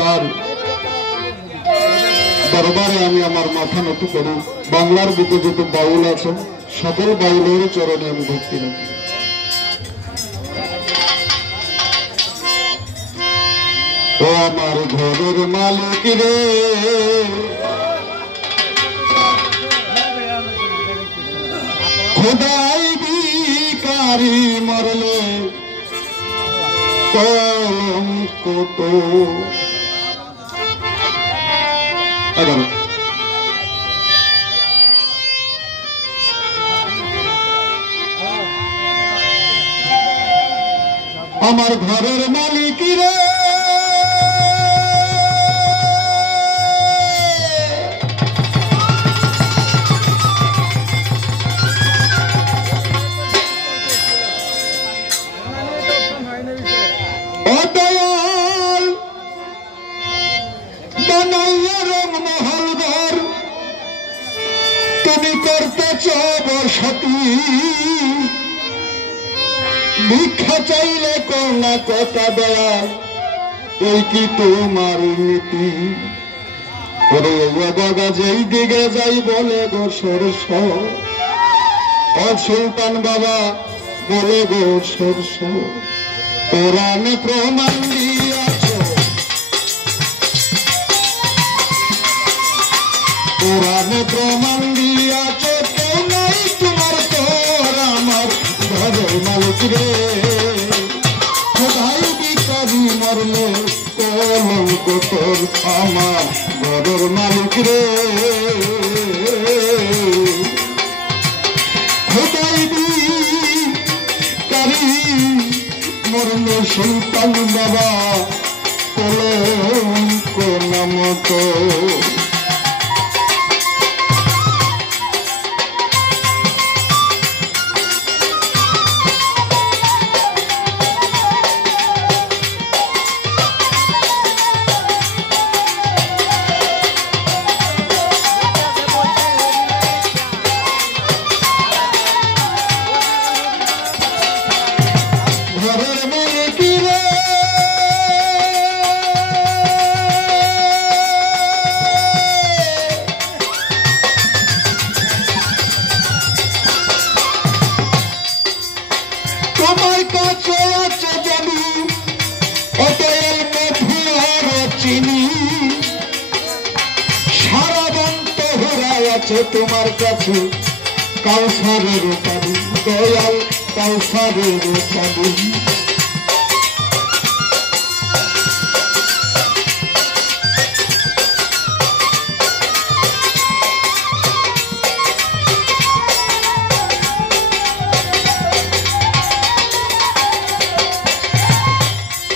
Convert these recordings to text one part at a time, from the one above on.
তার দরবারে আমি আমার মাথা নত করি। বাংলার বুকে যত বাউল আছেন সকল বাউলের চরণে আমি ভক্তি রাখি। ও আমার ঘরের মালিক রে, খোদাই ভিখারি মরলে কলঙ্ক তো। আমার ঘরের মালিক রে, তুমি করতেছ বসতি, ভিক্ষা চাইলে কন্যা কথা দেয়া, এই কি তোমার নীতি? ওরে বাবা যেই দিকে যাই বলে গো সরস, সুলতান বাবা বলে গো সরস। কোরআনে প্রমাণ দিয়াছ, কোরআনে প্রমাণ দিয়াছ, কেউ নাই তোমার তোর আমার ঘরের মালিক রে। খোদাই ভিখারি মরলে কলঙ্ক তোর আমার ঘরের মালিক রে। খোদাই ভিখারি মরলে সুলতান বাবা কলঙ্ক নাম তোর। তোমার কাছে আছে জানি অতএল মধু আর চিনি, সারা বন্ত হরাই আছে তোমার কাছে কাউসারের পানি, দয়াল কাউসারের পানি।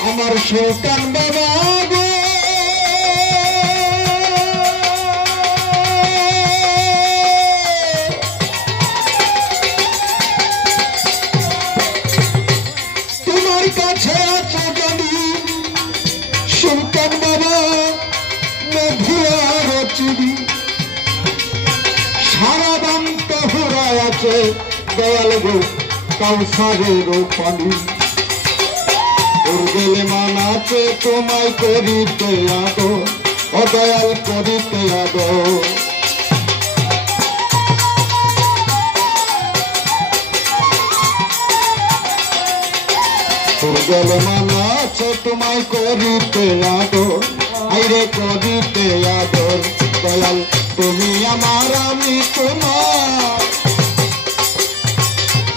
আমার সুলতান বাবা গো, তোমার কাছে আছে জানি সুলতান বাবা মধু আর চিনি, সারা বন্ত হরাই আছে দয়াল গো কাউসারের পানি। গেলে মান আছে তোমায় করিতে আদর, অদয়াল করিতে আদর। গেলে মান আছে তোমায় করিতে আদর, আইরে করিতে আদর। দয়াল তুমি আমার আমি তোমার,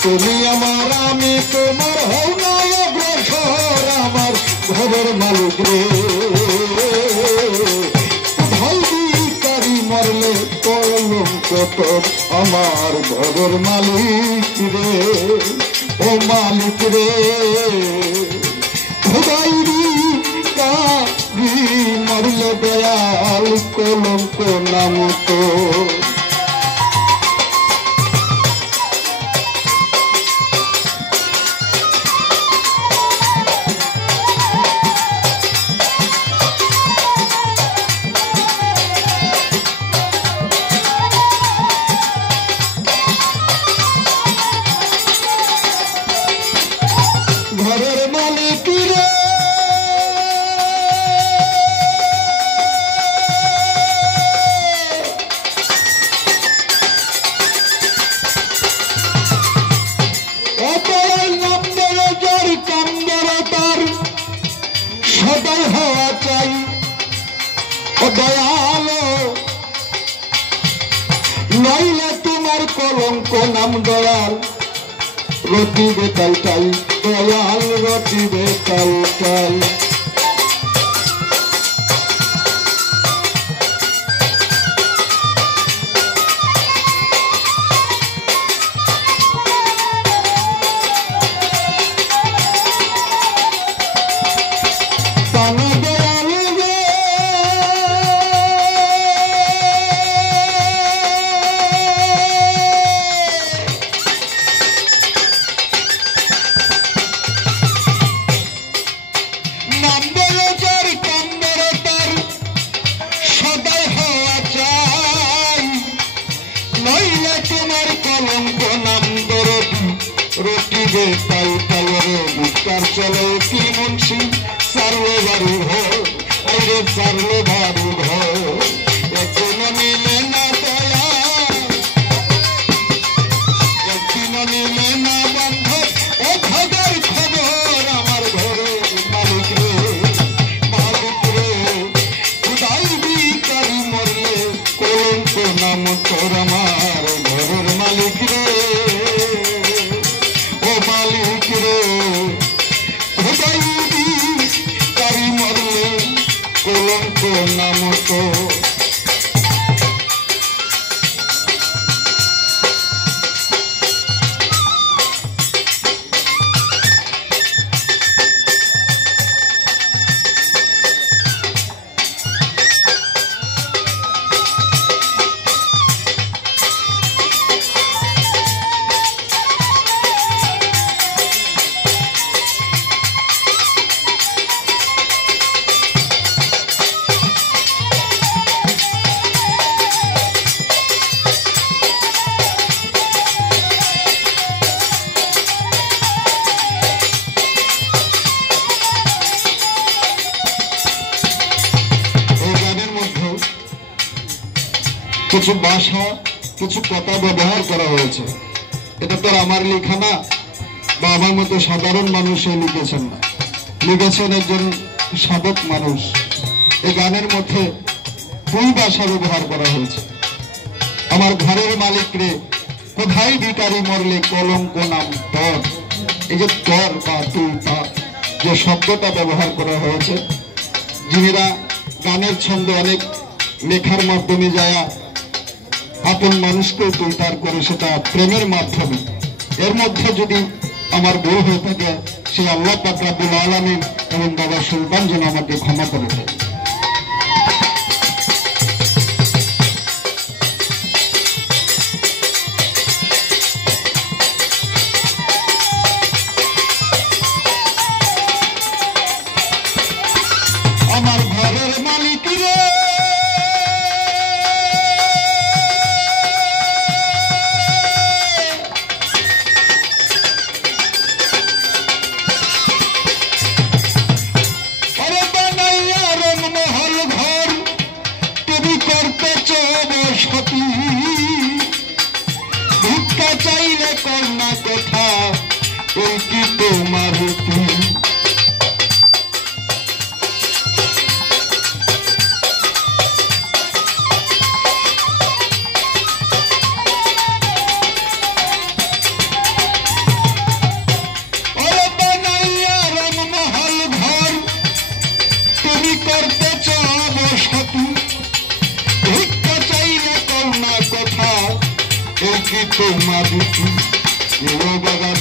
তুমি আমার আমি তোমার, হও না অগ্রসর আমার ঘরের মালিক রে। ভাই ভিখারি মরলে কলঙ্ক তোর আমার ঘরের মালিক রে। ও মালিক রে, ভাই ভিখারি মরলে দয়াল কলঙ্ক নাম তোর। ঘরের মালিক রে, সদাই হওয়া চাই ও দয়ালো, নইলে তোমার কলঙ্ক নাম দয়াল রটিবে তাই তাই, দয়াল রটিবে তাই তাই। তোমার কলঙ্ক নাম রটিবে তাই তাই রে, বিচার চলে কি মুন্সি সারলে বাড়ি ঘর, আরে সারলে বাড়ি ঘর, একদিন নিলে না দয়া, একদিন নিলে না বন্ধ, ও খবর খবর আমার ঘরের মালিক রে, মালিক রে, খুদাই বিকারি মরলে কলঙ্ক নাম তোর আমার ঘরের মালিক রে, ও মালিক রে, খুদাই বিকারি মরলে কলঙ্ক নাম তোর। কিছু ভাষা কিছু কথা ব্যবহার করা হয়েছে, এটা তো আমার লেখা না, বা আমার মতো সাধারণ মানুষ লিখেছেন না, লিখেছেন একজন সাধক মানুষ। এই গানের মধ্যে দুই ভাষা ব্যবহার করা হয়েছে। আমার ঘরের মালিক রে, কোথায় ভিখারি মরলে কলঙ্ক নাম তোর, এই যে তোর বা তুই তা যে শব্দটা ব্যবহার করা হয়েছে, যিনিরা গানের ছন্দে অনেক লেখার মাধ্যমে যায় আপন মানুষকে তুলতার করে, সেটা প্রেমের মাধ্যমে। এর মধ্যে যদি আমার ভুল হয়ে থাকে, সে আল্লাহ পাক রব্বুল আলামিন এবং বাবা সুলতান যেন আমাকে ক্ষমা করে দেয়। আমার ঘরের মালিক রে, ভিক্ষা চাইলে কন্যা কথা এই কি তোমার বানাইয়া রমমহল ঘর, তুমি করতেছ বসতি, ভিক্ষা চাইলে কন্যা কথা এই কি তোমার বাবা